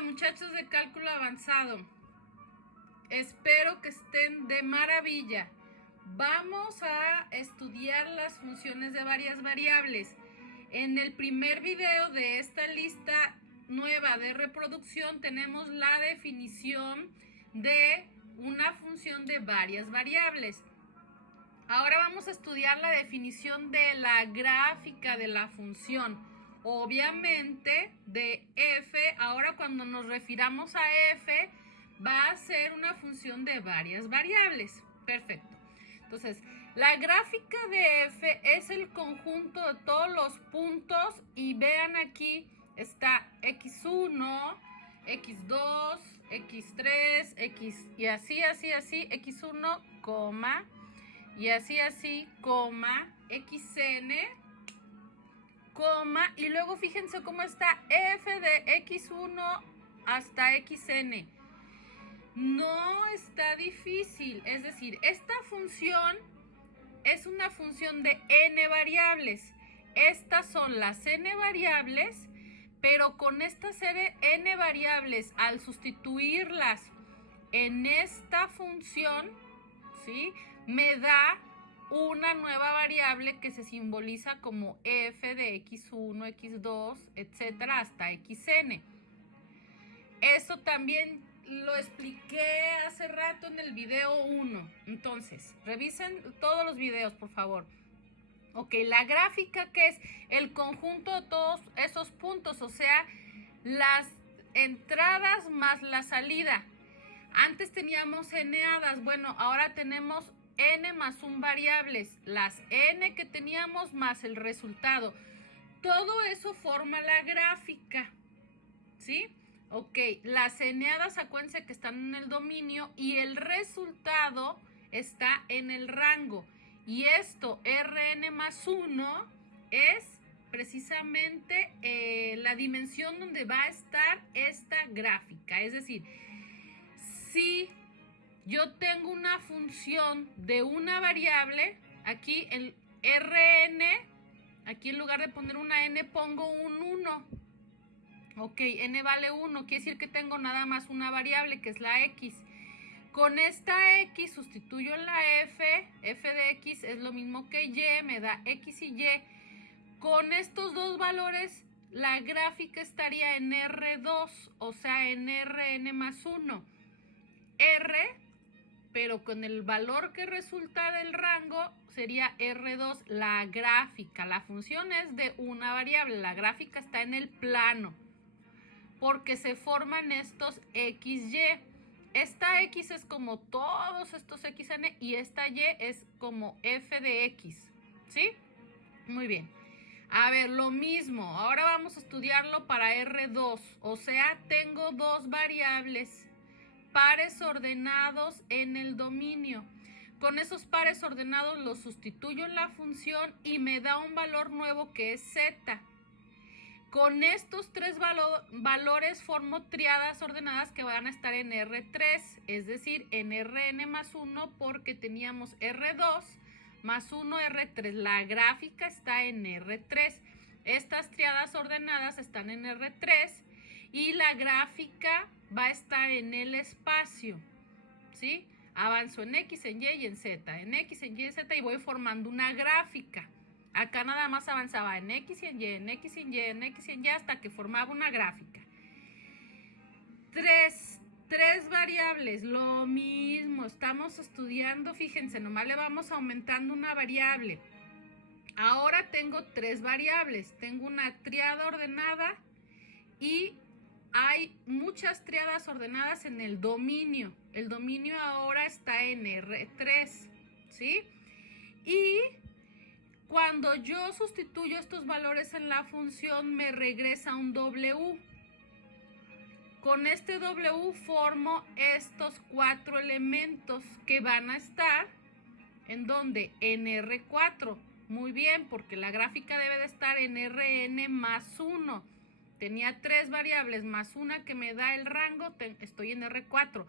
Hola muchachos de cálculo avanzado, espero que estén de maravilla. Vamos a estudiar las funciones de varias variables. En el primer video de esta lista nueva de reproducción tenemos la definición de una función de varias variables. Ahora vamos a estudiar la definición de la gráfica de la función. Obviamente de f, ahora cuando nos refiramos a f, va a ser una función de varias variables. Perfecto. Entonces, la gráfica de f es el conjunto de todos los puntos y vean aquí está x1, x2, x3, x y así, x1, coma, y así, coma, xn, coma, y luego fíjense cómo está f de x1 hasta xn. No está difícil, es decir, esta función es una función de n variables. Estas son las n variables, pero con estas n variables, al sustituirlas en esta función, ¿sí?, me da una nueva variable que se simboliza como f de x1, x2, etcétera, hasta xn. Eso también lo expliqué hace rato en el video 1. Entonces, revisen todos los videos, por favor. Ok, la gráfica, que es el conjunto de todos esos puntos, o sea, las entradas más la salida. Antes teníamos n hadas, bueno, ahora tenemos n más 1 variables, las n que teníamos más el resultado. Todo eso forma la gráfica, ¿sí? Ok, las n-hadas, acuérdense que están en el dominio y el resultado está en el rango. Y esto, Rn más 1, es precisamente la dimensión donde va a estar esta gráfica. Es decir, si yo tengo una función de una variable, aquí el Rn, aquí en lugar de poner una n pongo un 1. Ok, n vale 1, quiere decir que tengo nada más una variable que es la x. Con esta x sustituyo en la f de x es lo mismo que y, me da x y y. Con estos dos valores la gráfica estaría en R2, o sea en Rn más 1. R, pero con el valor que resulta del rango sería R2, la gráfica. La función es de una variable, la gráfica está en el plano, porque se forman estos XY. Esta X es como todos estos XN y esta Y es como f de X, ¿sí? Muy bien. A ver, lo mismo. Ahora vamos a estudiarlo para R2. O sea, tengo dos variables, pares ordenados en el dominio. Con esos pares ordenados los sustituyo en la función y me da un valor nuevo que es Z. Con estos tres valores formo triadas ordenadas que van a estar en R3, es decir, en Rn más 1, porque teníamos R2 más 1, R3. La gráfica está en R3. Estas triadas ordenadas están en R3 y la gráfica va a estar en el espacio, ¿sí? Avanzo en X, en Y y en Z, en X, en Y, en Z y voy formando una gráfica. Acá nada más avanzaba en X y en Y, en X y en Y, en X y en Y hasta que formaba una gráfica. Tres variables, lo mismo, estamos estudiando, fíjense, nomás le vamos aumentando una variable. Ahora tengo tres variables, tengo una triada ordenada y hay muchas triadas ordenadas en el dominio. El dominio ahora está en R3, ¿sí? Y cuando yo sustituyo estos valores en la función, me regresa un W. Con este W formo estos cuatro elementos que van a estar en donde en R4. Muy bien, porque la gráfica debe de estar en Rn más 1. Tenía tres variables más una que me da el rango, estoy en R4.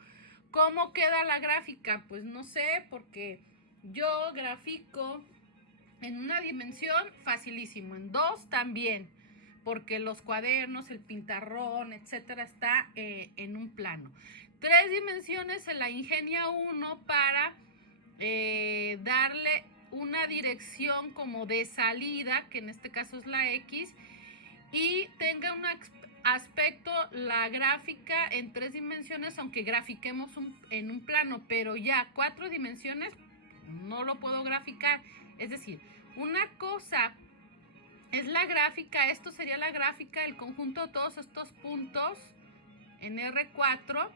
¿Cómo queda la gráfica? Pues no sé, porque yo grafico en una dimensión facilísimo, en dos también, porque los cuadernos, el pintarrón, etcétera, está en un plano. 3 dimensiones se la ingenia uno para darle una dirección como de salida, que en este caso es la X, y tenga un aspecto, la gráfica en 3 dimensiones, aunque grafiquemos en un plano, pero ya 4 dimensiones no lo puedo graficar. Es decir, una cosa es la gráfica, esto sería la gráfica, el conjunto de todos estos puntos en R4,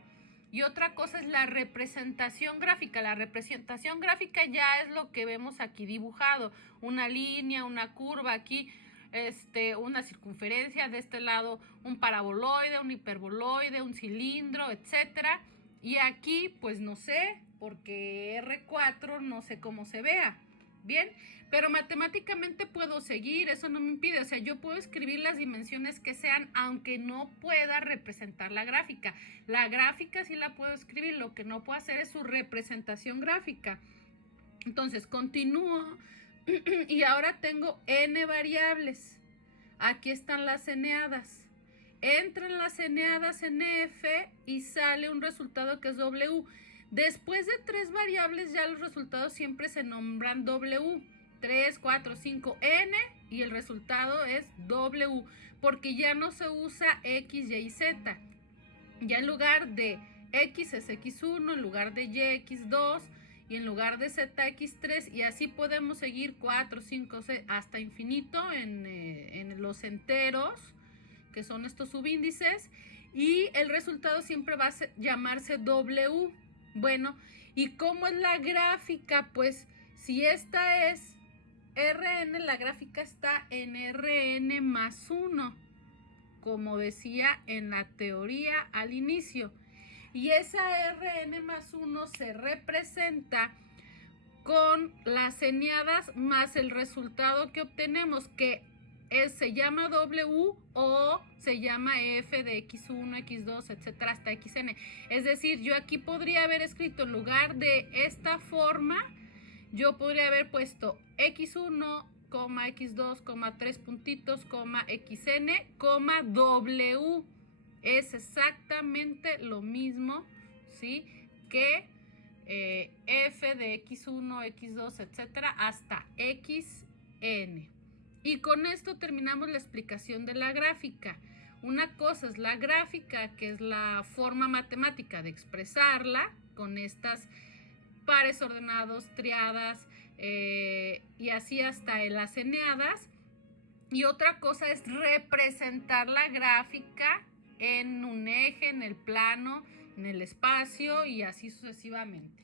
y otra cosa es la representación gráfica. La representación gráfica ya es lo que vemos aquí dibujado, una línea, una curva aquí, una circunferencia, de este lado un paraboloide, un hiperboloide, un cilindro, etcétera. Y aquí pues no sé, porque R4 no sé cómo se vea. Bien, pero matemáticamente puedo seguir, eso no me impide, o sea, yo puedo escribir las dimensiones que sean, aunque no pueda representar la gráfica. La gráfica sí la puedo escribir, lo que no puedo hacer es su representación gráfica. Entonces, continúo y ahora tengo n variables. Aquí están las eneadas. Entran las eneadas en F y sale un resultado que es W. Después de 3 variables ya los resultados siempre se nombran W. 3, 4, 5, N y el resultado es W, porque ya no se usa X, Y y Z. Ya en lugar de X es X1, en lugar de Y X2 y en lugar de Z X3, y así podemos seguir 4, 5, 6 hasta infinito en los enteros, que son estos subíndices, y el resultado siempre va a llamarse W. Bueno, ¿y cómo es la gráfica? Pues si esta es Rn, la gráfica está en Rn más 1, como decía en la teoría al inicio. Y esa Rn más 1 se representa con las eneadas más el resultado que obtenemos, que se llama W o se llama F de X1, X2, etcétera, hasta Xn. Es decir, yo aquí podría haber escrito, en lugar de esta forma, yo podría haber puesto X1, X2, 3 puntitos, Xn, W. Es exactamente lo mismo, ¿sí? Que F de X1, X2, etcétera, hasta Xn. Y con esto terminamos la explicación de la gráfica. Una cosa es la gráfica, que es la forma matemática de expresarla con estas pares ordenados, triadas y así hasta en las eneadas. Y otra cosa es representar la gráfica en un eje, en el plano, en el espacio y así sucesivamente.